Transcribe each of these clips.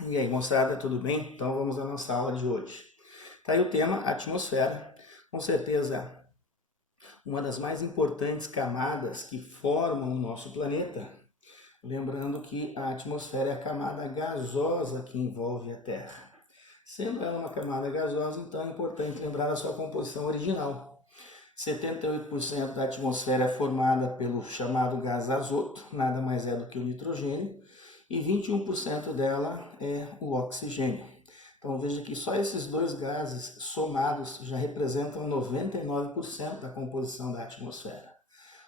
E aí, moçada, tudo bem? Então vamos à nossa aula de hoje. Tá aí o tema atmosfera, com certeza uma das mais importantes camadas que formam o nosso planeta. Lembrando que a atmosfera é a camada gasosa que envolve a Terra. Sendo ela uma camada gasosa, então é importante lembrar da sua composição original. 78% da atmosfera é formada pelo chamado gás azoto, nada mais é do que o nitrogênio, e 21% dela é o oxigênio. Então veja que só esses dois gases somados já representam 99% da composição da atmosfera.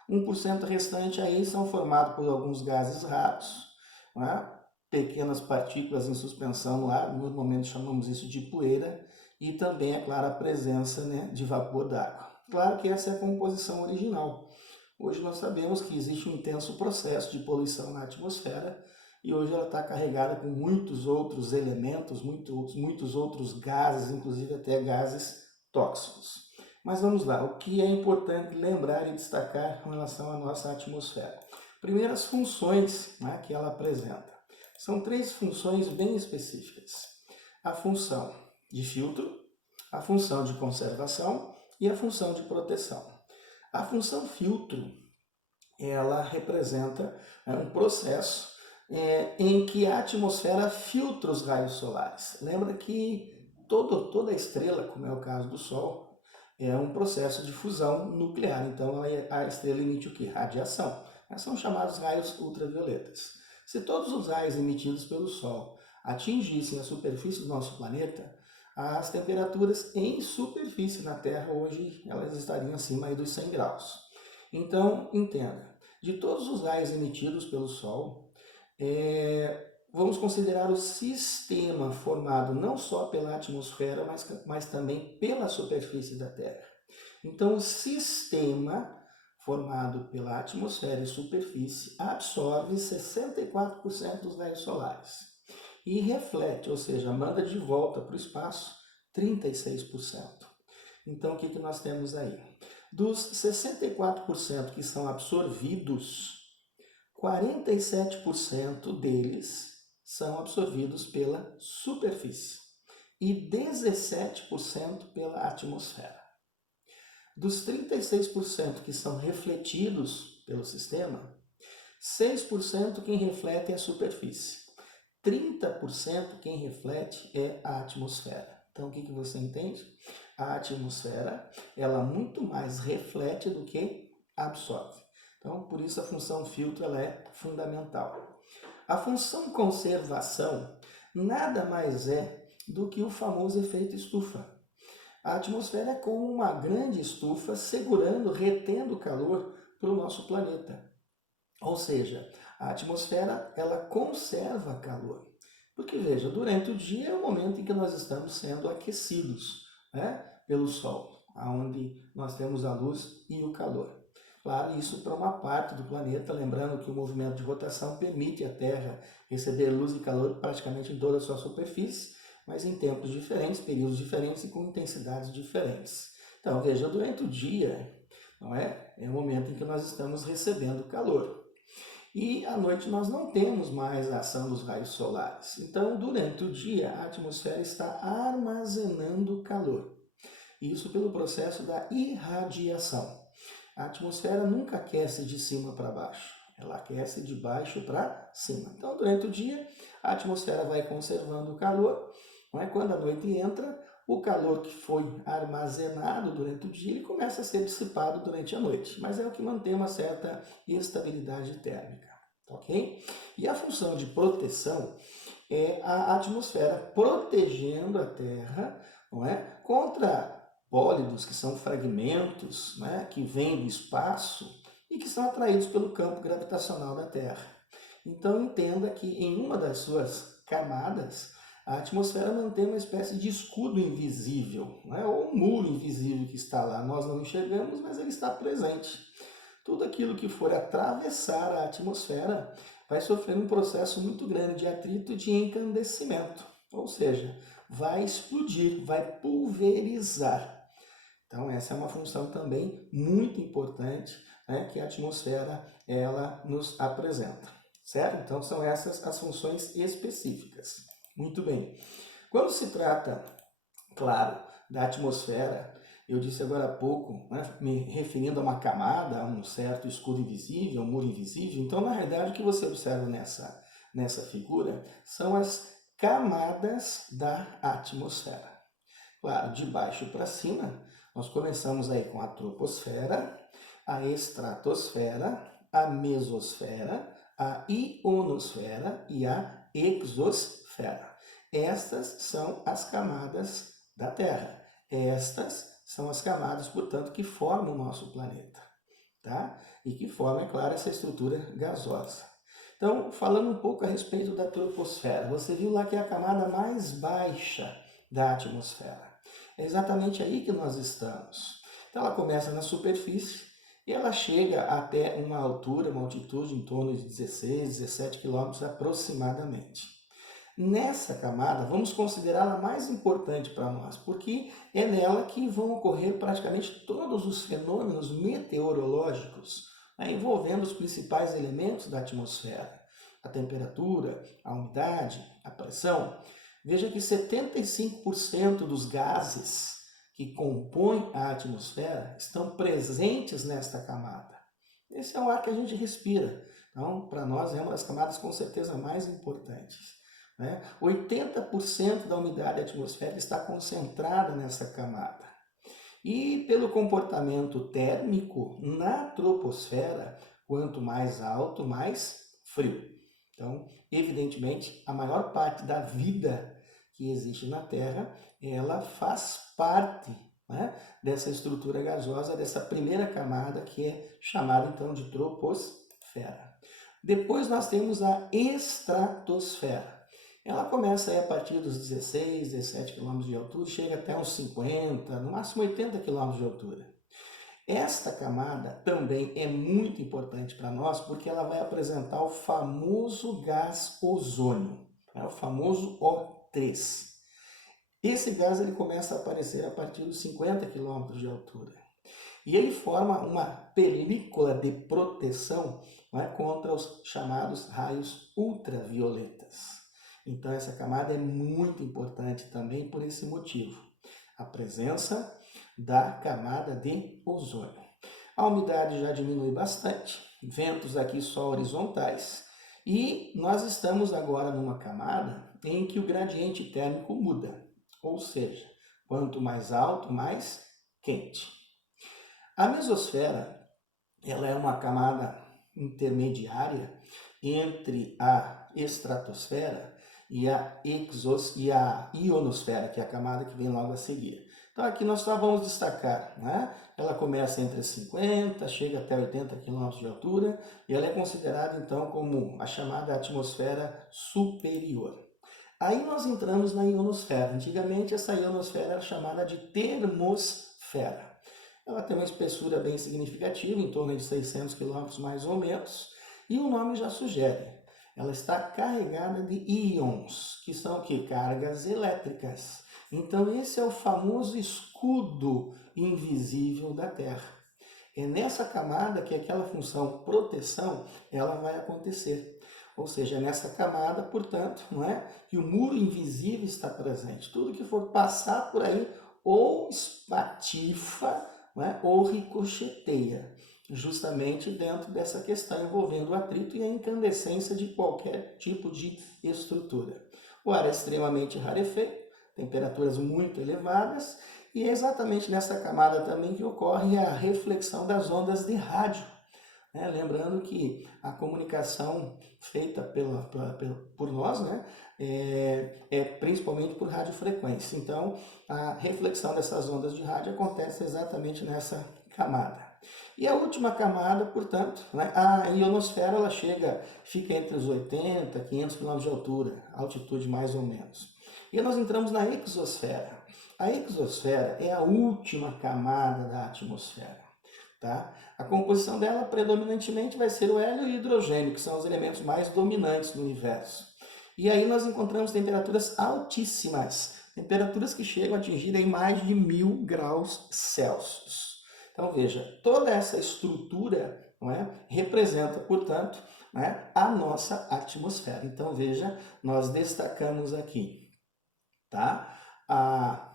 1% restante aí são formados por alguns gases raros, né? Pequenas partículas em suspensão no ar, normalmente chamamos isso de poeira, e também, é claro, a presença, né, de vapor d'água. Claro que essa é a composição original. Hoje nós sabemos que existe um intenso processo de poluição na atmosfera e hoje ela está carregada com muitos outros elementos, muitos outros gases, inclusive até gases tóxicos. Mas vamos lá, o que é importante lembrar e destacar com relação à nossa atmosfera? Primeiro, as funções, né, que ela apresenta. São três funções bem específicas. A função de filtro, a função de conservação e a função de proteção. A função filtro, ela representa um processo em que a atmosfera filtra os raios solares. Lembra que toda estrela, como é o caso do Sol, é um processo de fusão nuclear. Então a estrela emite o que? Radiação. São chamados raios ultravioletas. Se todos os raios emitidos pelo Sol atingissem a superfície do nosso planeta, as temperaturas em superfície na Terra hoje elas estariam acima aí dos 100 graus. Então, entenda, de todos os raios emitidos pelo Sol, vamos considerar o sistema formado não só pela atmosfera, mas também pela superfície da Terra. Então, o sistema formado pela atmosfera e superfície absorve 64% dos raios solares e reflete, ou seja, manda de volta para o espaço 36%. Então, o que nós temos aí? Dos 64% que são absorvidos, 47% deles são absorvidos pela superfície e 17% pela atmosfera. Dos 36% que são refletidos pelo sistema, 6% quem reflete é a superfície, 30% quem reflete é a atmosfera. Então, o que você entende? A atmosfera, ela muito mais reflete do que absorve. Então, por isso a função filtro ela é fundamental. A função conservação nada mais é do que o famoso efeito estufa. A atmosfera é como uma grande estufa segurando, retendo calor para o nosso planeta. Ou seja, a atmosfera ela conserva calor. Porque veja, durante o dia é o momento em que nós estamos sendo aquecidos, né, pelo Sol, onde nós temos a luz e o calor. Claro, isso para uma parte do planeta, lembrando que o movimento de rotação permite a Terra receber luz e calor praticamente em toda a sua superfície, mas em tempos diferentes, períodos diferentes e com intensidades diferentes. Então, veja, durante o dia, não é? É o momento em que nós estamos recebendo calor. E à noite nós não temos mais a ação dos raios solares. Então, durante o dia, a atmosfera está armazenando calor. Isso pelo processo da irradiação. A atmosfera nunca aquece de cima para baixo, ela aquece de baixo para cima. Então, durante o dia, a atmosfera vai conservando o calor. Não é? Quando a noite entra, o calor que foi armazenado durante o dia ele começa a ser dissipado durante a noite, mas é o que mantém uma certa estabilidade térmica, ok? E a função de proteção é a atmosfera protegendo a Terra, não é, contra bólidos, que são fragmentos, né, que vêm do espaço e que são atraídos pelo campo gravitacional da Terra. Então entenda que em uma das suas camadas, a atmosfera mantém uma espécie de escudo invisível, né, ou um muro invisível que está lá. Nós não enxergamos, mas ele está presente. Tudo aquilo que for atravessar a atmosfera vai sofrer um processo muito grande de atrito e de encandecimento, ou seja, vai explodir, vai pulverizar. Então essa é uma função também muito importante, né, que a atmosfera ela nos apresenta, certo? Então são essas as funções específicas. Muito bem. Quando se trata, claro, da atmosfera, eu disse agora há pouco, né, me referindo a uma camada, a um certo escudo invisível, um muro invisível. Então, na realidade, o que você observa nessa figura são as camadas da atmosfera. Claro, de baixo para cima, nós começamos aí com a troposfera, a estratosfera, a mesosfera, a ionosfera e a exosfera. Estas são as camadas da Terra. Estas são as camadas, portanto, que formam o nosso planeta, tá? E que formam, é claro, essa estrutura gasosa. Então, falando um pouco a respeito da troposfera, você viu lá que é a camada mais baixa da atmosfera. É exatamente aí que nós estamos. Então, ela começa na superfície e ela chega até uma altura, uma altitude em torno de 16, 17 quilômetros aproximadamente. Nessa camada, vamos considerá-la mais importante para nós, porque é nela que vão ocorrer praticamente todos os fenômenos meteorológicos, né, envolvendo os principais elementos da atmosfera: a temperatura, a umidade, a pressão. Veja que 75% dos gases que compõem a atmosfera estão presentes nesta camada. Esse é o ar que a gente respira. Então, para nós, é uma das camadas com certeza mais importantes. 80% da umidade atmosférica está concentrada nessa camada. E pelo comportamento térmico na troposfera, quanto mais alto, mais frio. Então, evidentemente, a maior parte da vida que existe na Terra, ela faz parte, né, dessa estrutura gasosa, dessa primeira camada que é chamada então de troposfera. Depois nós temos a estratosfera. Ela começa aí a partir dos 16, 17 km de altura, chega até uns 50, no máximo 80 km de altura. Esta camada também é muito importante para nós porque ela vai apresentar o famoso gás ozônio, o famoso O3. Esse gás ele começa a aparecer a partir dos 50 km de altura. E ele forma uma película de proteção, contra os chamados raios ultravioletas. Então essa camada é muito importante também por esse motivo. A presença da camada de ozônio. A umidade já diminui bastante, ventos aqui só horizontais, e nós estamos agora numa camada em que o gradiente térmico muda, ou seja, quanto mais alto, mais quente. A mesosfera, ela é uma camada intermediária entre a estratosfera e a ionosfera, que é a camada que vem logo a seguir. Então aqui nós só vamos destacar, né? Ela começa entre 50, chega até 80 km de altura e ela é considerada então como a chamada atmosfera superior. Aí nós entramos na ionosfera. Antigamente essa ionosfera era chamada de termosfera. Ela tem uma espessura bem significativa, em torno de 600 km mais ou menos, e o nome já sugere. Ela está carregada de íons, que são que? Cargas elétricas. Então esse é o famoso escudo invisível da Terra. É nessa camada que aquela função proteção ela vai acontecer. Ou seja, é nessa camada, portanto, não é, que o muro invisível está presente. Tudo que for passar por aí ou espatifa, ou ricocheteia, justamente dentro dessa questão envolvendo o atrito e a incandescência de qualquer tipo de estrutura. O ar é extremamente rarefeito, temperaturas muito elevadas, e é exatamente nessa camada também que ocorre a reflexão das ondas de rádio. Lembrando que a comunicação feita por nós, é principalmente por radiofrequência. Então, a reflexão dessas ondas de rádio acontece exatamente nessa camada. E a última camada, portanto, a ionosfera, ela fica entre os 80 e 500 km de altura, altitude mais ou menos. E nós entramos na exosfera. A exosfera é a última camada da atmosfera. Tá? A composição dela predominantemente vai ser o hélio e o hidrogênio, que são os elementos mais dominantes do universo. E aí nós encontramos temperaturas altíssimas, temperaturas que chegam a atingir aí mais de 1000 graus Celsius. Então veja, toda essa estrutura representa, portanto, né, a nossa atmosfera. Então, veja, nós destacamos aqui, tá? A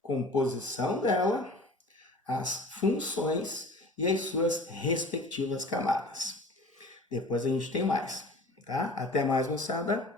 composição dela, as funções e as suas respectivas camadas. Depois a gente tem mais, tá? Até mais, moçada!